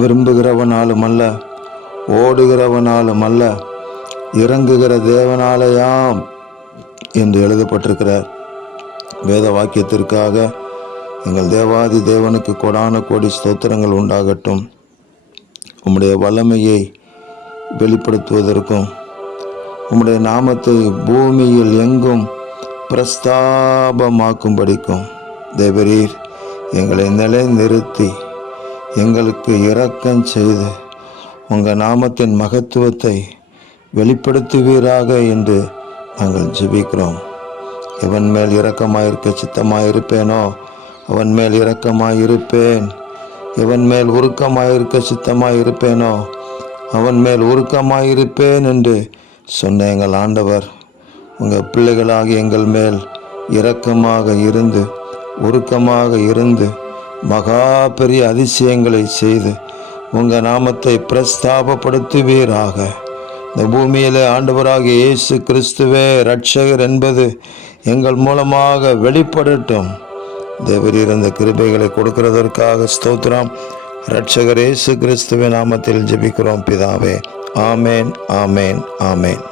விரும்புகிறவனாலும் அல்ல, ஓடுகிறவனாலும் அல்ல, இறங்குகிற தேவனாலயாம் என்று எழுதப்பட்டிருக்கிறார். வேத வாக்கியத்திற்காக எங்கள் தேவாதி தேவனுக்கு கொடான கோடி ஸ்தோத்திரங்கள் உண்டாகட்டும். உம்முடைய வல்லமையை வெளிப்படுத்துவதற்கும் உம்முடைய நாமத்தை பூமியில் எங்கும் பிரஸ்தாபமாக்கும்படிக்கும் தேவரீர் எங்களை நிலைநிறுத்தி எங்களுக்கு இரக்கம் செய்து உங்கள் நாமத்தின் மகத்துவத்தை வெளிப்படுத்துவீராக என்று நாங்கள் ஜெபிக்கிறோம். எவன் மேல் இரக்கமாயிருக்க சித்தமாயிருப்பேனோ அவன் மேல் இரக்கமாயிருப்பேன். எவன் மேல் உருக்கமாயிருக்க சித்தமாயிருப்பேனோ அவன் மேல் உருக்கமாயிருப்பேன் என்று சொன்ன எங்கள் ஆண்டவர், உங்கள் பிள்ளைகளாகி எங்கள் மேல் இரக்கமாக இருந்து உருக்கமாக இருந்து மகா பெரிய அதிசயங்களை செய்து உங்கள் நாமத்தை பிரஸ்தாபப்படுத்துவீராக. இந்த பூமியிலே ஆண்டவராகிய இயேசு கிறிஸ்துவே இரட்சகர் என்பது எங்கள் மூலமாக வெளிப்படட்டும். தேவரீர் அந்த கிருபைகளை கொடுக்கிறதற்காக ஸ்தோத்திரம். இரட்சகர் இயேசு கிறிஸ்துவின் நாமத்தில் ஜெபிக்கிறோம் பிதாவே. ஆமேன், ஆமேன், ஆமேன்.